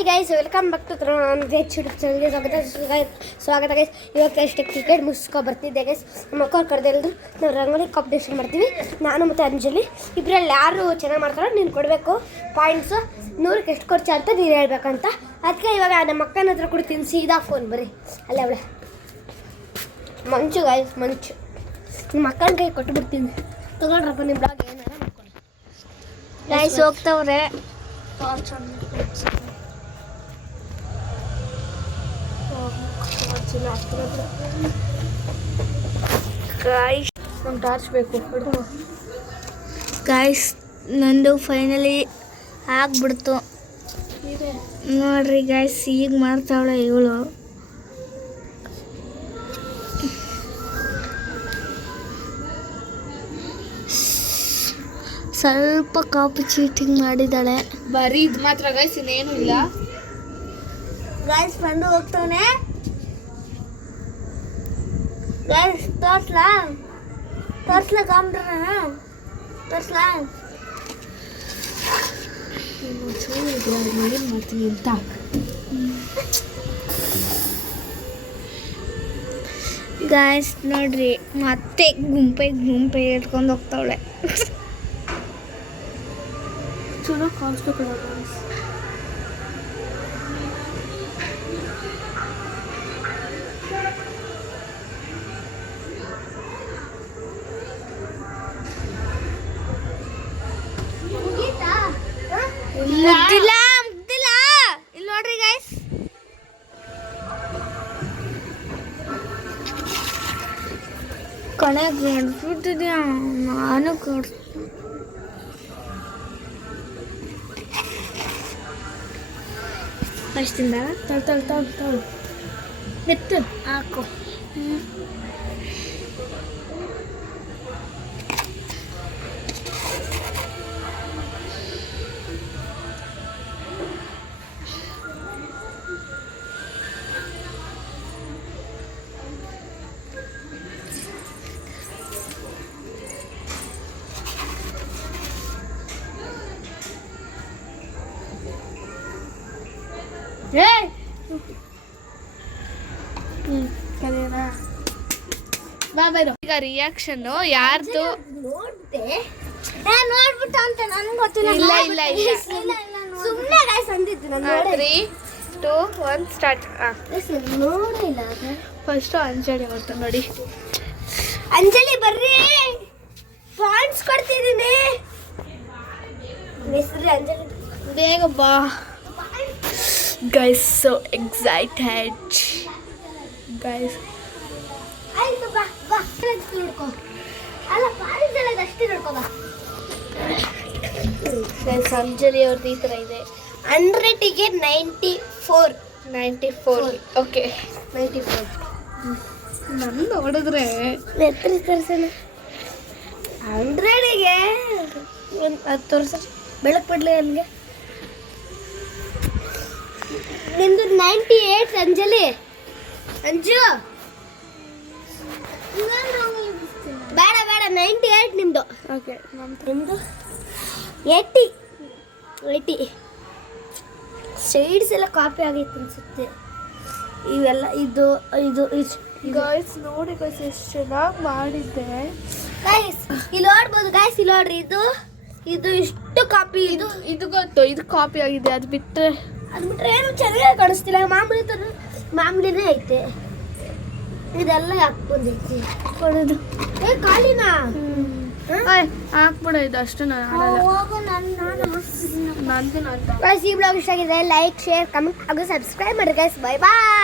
Hi guys, welcome back to YouTube ಚಾನಲ್ಗೆ ಸ್ವಾಗತ guys. ಇವತ್ತು ಅಷ್ಟೇ ಕ್ರಿಕೆಟ್ ಮುಗಿಸ್ಕೊ ಬರ್ತಿದ್ದೆ ಗೈಸ್. ನಮ್ಮ ಅಕ್ಕ ಕರೆದಿಲ್ದು ನಾವು ರಂಗೋಲಿ ಕಾಂಪಿಟೇಷನ್ ಮಾಡ್ತೀವಿ. ನಾನು ಮತ್ತು ಅಂಜಲಿ ಇಬ್ಬರಲ್ಲಿ ಯಾರು ಚೆನ್ನಾಗಿ ಮಾಡ್ತಾರೋ ನೀನು ಕೊಡಬೇಕು ಪಾಯಿಂಟ್ಸು. 100ಕ್ಕೆ ಎಷ್ಟು ಖರ್ಚು ಅಂತ ನೀನು ಹೇಳ್ಬೇಕಂತ. ಅದಕ್ಕೆ ಇವಾಗ ನಮ್ಮ ಅಕ್ಕನ ಹತ್ರ ಕೊಡ್ತೀನಿ. ಸೀದಾ ಫೋನ್ ಬರೀ ಅಲ್ಲೇ ಅವಳೆ ಮಂಚು ಗೈಸ್, ಮಂಚು. ನಿಮ್ಮ ಅಕ್ಕನ ಕೈ ಕೊಟ್ಟು ಬಿಡ್ತೀನಿ. ತೊಗೊಂಡ್ರಪ್ಪ ನಿಮ್ಮ ಬ್ಲಾಗ್ ಏನಾರ ಮಾಡ್ಕೊಂಡು ಗೈಸ್. ಹೋಗ್ತವ್ರೆ ಟಾರ್ಚ್ ಬೇಕು ಗಾಯ್ಸ್. ನಂದು ಫೈನಲಿ ಆಗ್ಬಿಡ್ತು ನೋಡ್ರಿ ಗಾಯ್ಸ್. ಈಗ ಮಾಡ್ತಾವಳೆ ಇವಳು. ಸ್ವಲ್ಪ ಕಾಪಿ ಚೀಟಿಂಗ್ ಮಾಡಿದ್ದಾಳೆ. ಬರೀ ಇದು ಮಾತ್ರ ಗೈಸ್, ಇನ್ನೇನು ಇಲ್ಲ ಗಾಯ್ಸ್. ಬಂದು ಹೋಗ್ತಾವನೆ ಗಾಯ್ಸ್. ತೋರ್ಸ್ಲಾ ಕಾಂಪ್ಯೂಟರ್ ತೋರ್ಸ್ಲಾ. ಏನು ಮಾಡ್ತೀನಿ ಅಂತ ಗಾಯ್ಸ್ ನೋಡ್ರಿ, ಮತ್ತೆ ಗುಂಪೆ ಇಟ್ಕೊಂಡು ಹೋಗ್ತಾವಳೆ. ಚಲೋ ಕಾಣಿಸ್ಬೇಕು ಗೈಸ್. ಮುಗ್ದಿಲ್ಲ ಇಲ್ಲಿ ನೋಡ್ರಿ ಗೈಸ್. ಕೊನೆಗೆ ಹೊಡ್ಬಿಟ್ಟಿದ್ಯಾ. ನಾನು ಅಷ್ಟಿಂದ ತಳ್ ಎತ್ತು ಹಾಕು. ಈಗ ರಿಯಾಕ್ಷನ್ ಯಾರ್ದು ನೋಡ್ಬಿಟ್ಟು ಅಂತ ನನಗೆ ಗೊತ್ತಿಲ್ಲ. ಇಲ್ಲ ಸುಮ್ಮನೆ ಗಾಯ್ಸ್ ಅಂದಿದ್ದು ನಾನು. 3, 2, 1 ಸ್ಟಾರ್ಟ್. ನೋಡಿಲ್ಲ ಫಸ್ಟ್ ಅಂಜಲಿ ಮಾಡ್ತಾ ನೋಡಿ. ಅಂಜಲಿ ಬರ್ರಿ, ಪಾಯಿಂಟ್ಸ್ ಕೊಡ್ತಿದ್ದೀನಿ. ಹೆಸರು ಅಂಜಲಿ, ಬೇಗ ಬಾ ಗೈಸ್. So excited guys. ಆಯ್ತು ಬಾ ನೋಡ್ಕೋ. ಅಲ್ಲ ಪಾಯಿಂಟ್ಸ್ ಎಲ್ಲ ಅಷ್ಟೇ ನೋಡ್ಕೋ ಬಾ. ಗೈಸ್ ಅಂಜಲಿ ಅವ್ರದ್ದು ಈ ಥರ ಇದೆ. 100ಗೆ 94. ಓಕೆ 94. ನನ್ನ ಹೊಡೆದ್ರೆ ತೋರಿಸೋಣ. 100ಗೆ ಒಂದು 10 ವರ್ಷ ಬೆಳಕು ಬಿಡ್ಲಿ ನನಗೆ. ನಿಮ್ದು 98 ಅಂಜಲಿ. ಅಂಜು ಬೇಡ 98 ನಿಮ್ದು. ಓಕೆ ನಿಮ್ದು 80 ಶೇಡ್ಸ್ ಎಲ್ಲ ಕಾಪಿ ಆಗೈತೆ ಅನ್ಸುತ್ತೆ. ಇವೆಲ್ಲ ಇದು ಗೈಸ್ ನೋಡಿ ಗೈಸ್, ಎಷ್ಟು ಚೆನ್ನಾಗಿ ಮಾಡಿದ್ದೆ ಗೈಸ್. ಇಲ್ಲಿ ನೋಡ್ಬೋದು ಗೈಸ್, ಇಲ್ಲಿ ನೋಡ್ರಿ. ಇದು ಇಷ್ಟು ಕಾಪಿ. ಇದು ಗೊತ್ತು, ಇದು ಕಾಪಿ ಆಗಿದೆ. ಅದು ಬಿಟ್ಟರೆ ಏನು ಚೆನ್ನಾಗಿ ಕಾಣಿಸ್ತಿಲ್ಲ. ಮಾಮೂಲಿನೇ ಐತೆ. ಇದೆಲ್ಲ ಯಾಕೆ ಬಂದೈತಿ ಕೊಡೋದು? ಕಾಲಿನ ಹಾಕ್ಬಿಡ. ಇದು ಅಷ್ಟು ನಾನು ಈ ಬ್ಲಾಗ್ ಇಷ್ಟ ಆಗಿದೆ ಲೈಕ್, ಶೇರ್, ಕಮೆಂಟ್ ಹಾಗೂ ಸಬ್ಸ್ಕ್ರೈಬ್ ಮಾಡಿ ಗೈಸ್. ಬೈ ಬಾಯ್.